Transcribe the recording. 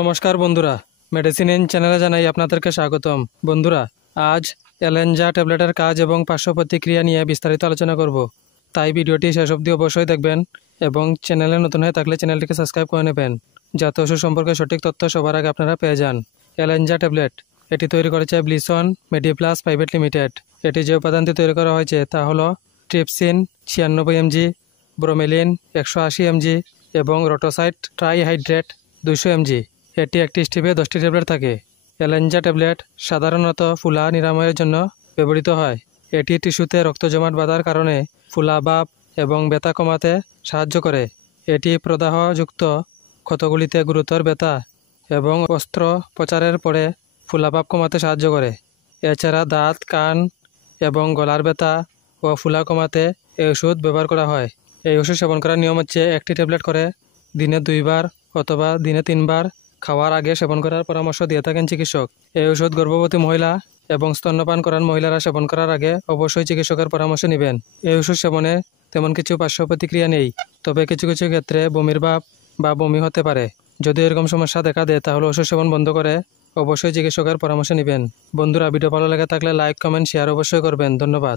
নমস্কার বন্ধুরা, medicine in চ্যানেলে জানাই আপনাদেরকে স্বাগতম। বন্ধুরা, আজ এলেঞ্জা ট্যাবলেটের কাজ এবং পার্শ্ব প্রতিক্রিয়া নিয়ে বিস্তারিত আলোচনা করব, তাই ভিডিওটি শেষ অবধি অবশ্যই দেখবেন এবং চ্যানেলে নতুন হয়ে থাকলে চ্যানেলটিকে সাবস্ক্রাইব করে নেবেন, যাতে ওষুধ সম্পর্কে সঠিক তথ্য সবার আগে আপনারা পেয়ে যান। এলেঞ্জা ট্যাবলেট এটি তৈরি করেছে ব্লিসন মেডিপ্লাস প্রাইভেট লিমিটেড। এটি যে উপাদানটি তৈরি করা হয়েছে তা হলো ট্রিপসিন 96 mg, ব্রোমেলিন 180 mg এবং রোটোসাইট ট্রাইহাইড্রেট 200 mg। এটি একটি স্ট্রিপে 10টি ট্যাবলেট থাকে। এলেঞ্জা ট্যাবলেট সাধারণত ফুলা নিরাময়ের জন্য ব্যবহৃত হয়। এটি টিস্যুতে রক্ত জমাট বাঁধার কারণে ফুলা ভাব এবং ব্যথা কমাতে সাহায্য করে। এটি প্রদাহযুক্ত ক্ষতগুলিতে গুরুতর ব্যথা এবং অস্ত্রোপচারের পরে ফুলাভাব কমাতে সাহায্য করে। এছাড়া দাঁত, কান এবং গলার ব্যথা ও ফুলা কমাতে এই ওষুধ ব্যবহার করা হয়। এই ওষুধ সেবন করার নিয়ম হচ্ছে একটি ট্যাবলেট করে দিনে 2 বার অথবা দিনে 3 বার খাওয়ার আগে সেবন করার পরামর্শ দিয়ে থাকেন চিকিৎসক। এই ওষুধ গর্ভবতী মহিলা এবং স্তন্যপান করান মহিলারা সেবন করার আগে অবশ্যই চিকিৎসকের পরামর্শ নেবেন। এই ওষুধ সেবনে তেমন কিছু পার্শ্ব প্রতিক্রিয়া নেই, তবে কিছু কিছু ক্ষেত্রে বমির ভাব বা বমি হতে পারে। যদি এরকম সমস্যা দেখা দেয় তাহলে ওষুধ সেবন বন্ধ করে অবশ্যই চিকিৎসকের পরামর্শ নেবেন। বন্ধুরা, ভিডিও ভালো লেগে থাকলে লাইক, কমেন্ট, শেয়ার অবশ্যই করবেন। ধন্যবাদ।